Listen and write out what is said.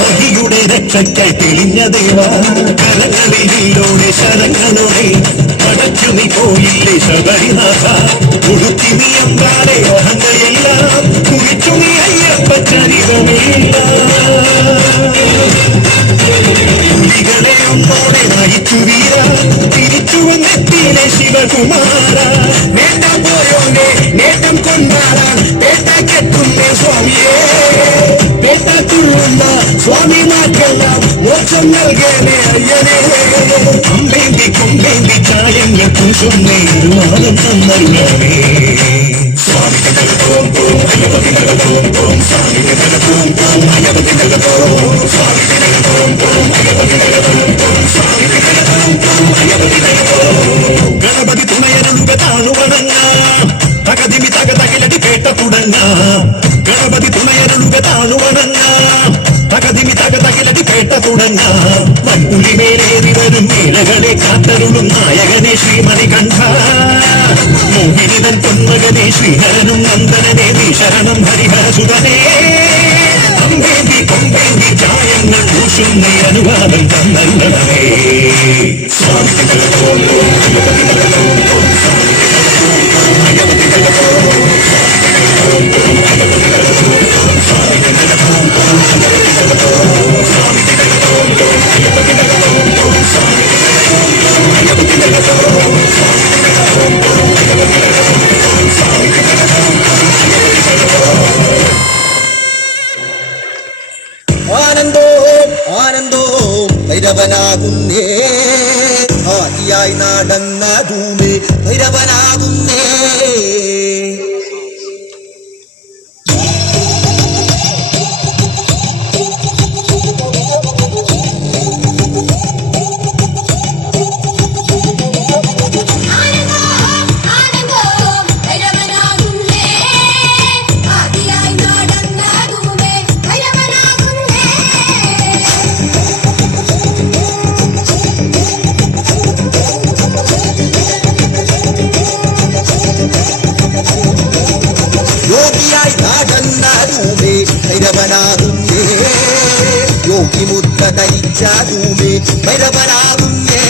മഹിയുടെ രക്ഷയ്ക്കായി തെളിഞ്ഞ ദേവ കരങ്ങളിലൂടെ ശരങ്ങളോടെ പടച്ചു നീ പോയില്ലേ ശബരിനാഥ ഉടുത്തി നീ അമ്പാലെ അഹങ്കയെല്ലാം കുറിച്ചു നീ അയ്യപ്പ ചരിതമില്ല പുലികളെ ഒന്നോടെ നയിച്ചു വീര തിരിച്ചു വന്നെത്തിയിലെ ശിവകുമാര വേണ്ട പോയോന്റെ നേട്ടം കൊണ്ടാടാൻ പേട്ടക്കെത്തുന്നേ സ്വാമിയേ പേട്ടക്കുള്ള സ്വാമിമാർക്കെല്ലാം മോക്ഷം നൽകേണേ അയ്യനേ അമ്പേന്തി കൊമ്പേന്തി ചായങ്ങൾ പൂശുന്നേ ഒരുമാനം തന്നല്ലേ സ്വാമി പോം പോം അയ്യപ്പതി പോം പോം സ്വാമി പോം പോം അയ്യപ്പതി പോം സ്വാമി പോം പോം അയ്യപ്പതി പോം പോം സ്വാമി പോം പോം അയ്യപ്പതി പോം ഗണപതി തുണയരുളുക താണുവണങ്ങാം തകതിമി തകതകിലടി പേട്ട തുടങ്ങാം ഗണപതി തുണയരുളുക താണുവണങ്ങാം തകതിമി തകതകിലടി പേട്ട തുടങ്ങാം മൺപുലി മേലേറി വരും മേലകളെ കാത്തരുളും നായകനെ ശ്രീമണികണ്ഠ മോഹിനിതൻ പൊന്മകനെ ശ്രീഹരനും നന്ദനനെ നീ ശരണം ഹരിഹരസുതനേ അമ്പേന്തി കൊമ്പേന്തി ചായങ്ങൾ പൂശുന്നേ അനുവാദം തന്നല്ലേ സ്വാമി പോം പോം അയ്യപ്പതി പോം പോം സ്വാമി അയ്യപ്പതി പോം പോം പോം അയ്യപ്പതി പോം പോം സ്വാമി പോം പോം അയ്യപ്പതി പോം സ്വാമി പോം പോം അയ്യപ്പതി പോം പോം സ്വാമി പോം പോം അയ്യപ്പതി പോം സ്വാമി പോം പോം അയ്യപ്പതി പോം സ്വാമി പോം പോം അയ്യപ്പതി പോം ആനന്ദോം ആനന്ദോം ഭൈരവനാകുന്നേ ആദിയായി നടന്ന ഭൂമി ഭൈരവനാകുന്നേ യോഗിയായി നടന്ന ഭൂമി ഭൈരവനാകുന്നേ യോഗി മുദ്ര ധരിച്ച ഭൂമി ഭൈരവനാകുന്നേ